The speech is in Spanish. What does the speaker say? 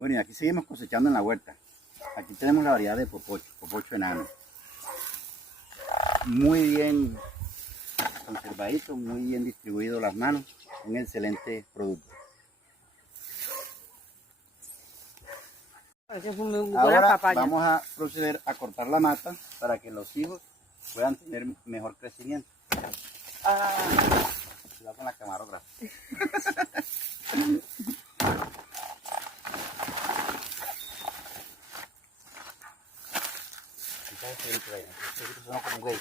Bueno, y aquí seguimos cosechando en la huerta. Aquí tenemos la variedad de popocho enano. Muy bien conservadito, muy bien distribuido las manos. Un excelente producto. Ahora vamos a proceder a cortar la mata para que los hijos puedan tener mejor crecimiento. Cuidado con la camarógrafa. Son como un güey.